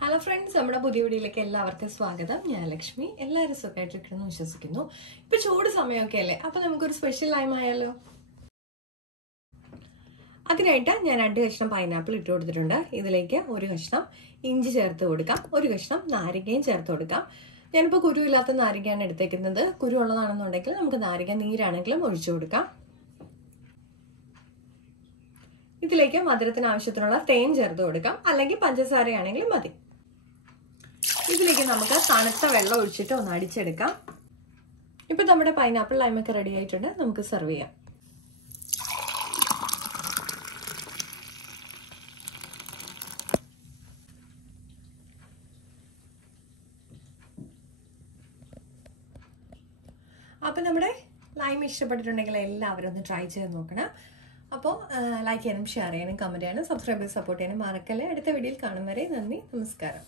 Hello friends, നമ്മുടെ പുതിയ വീഡിയോയിലേക്ക് എല്ലാവർക്കും സ്വാഗതം. ഞാൻ ലക്ഷ്മി. എല്ലാവരും സുഖമായിട്ടിരിക്കുന്നു വിശ്വസിക്കുന്നു. ഇപ്പൊ ചൂട് സമയമൊക്കെ അല്ലേ, അപ്പൊ നമുക്കൊരു സ്പെഷ്യൽ ടൈം ആയാലോ. അതിനായിട്ട് ഞാൻ 2 കഷ്ണം പൈനാപ്പിൾ ഇട്ട് കൊടുത്തിട്ടുണ്ട്. ഇതിലേക്ക് 1 കഷ്ണം ഇഞ്ചി ചേർത്ത് കൊടുക്കാം, 1 കഷ്ണം നാരങ്ങയും ചേർത്ത് കൊടുക്കാം. ഞാനിപ്പോൾ കുരുവില്ലാത്ത നാരങ്ങയാണ് എടുത്തേക്കുന്നത്. കുരു ഉള്ളതാണെന്നുണ്ടെങ്കിൽ നമുക്ക് നാരങ്ങ നീരാണെങ്കിലും ഒഴിച്ചു കൊടുക്കാം. ഇതിലേക്ക് മധുരത്തിന് ആവശ്യത്തിനുള്ള തേൻ ചേർത്ത് കൊടുക്കാം, അല്ലെങ്കിൽ പഞ്ചസാരയാണെങ്കിലും മതി. ഇതിലേക്ക് നമുക്ക് തണുത്ത വെള്ളം ഒഴിച്ചിട്ട് ഒന്ന് അടിച്ചെടുക്കാം. ഇപ്പൊ നമ്മുടെ പൈനാപ്പിൾ ലൈമൊക്കെ റെഡി ആയിട്ടുണ്ട്. നമുക്ക് സെർവ് ചെയ്യാം. അപ്പൊ നമ്മുടെ ലൈം ഇഷ്ടപ്പെട്ടിട്ടുണ്ടെങ്കിൽ എല്ലാവരും ഒന്ന് ട്രൈ ചെയ്ത് നോക്കണം. അപ്പോൾ ലൈക്ക് ചെയ്യാനും ഷെയർ ചെയ്യാനും കമന്റ് ചെയ്യാനും സബ്സ്ക്രൈബ് ചെയ്ത് സപ്പോർട്ട് ചെയ്യാനും മറക്കല്ലേ. അടുത്ത വീഡിയോയിൽ കാണും വരെ നന്ദി, നമസ്കാരം.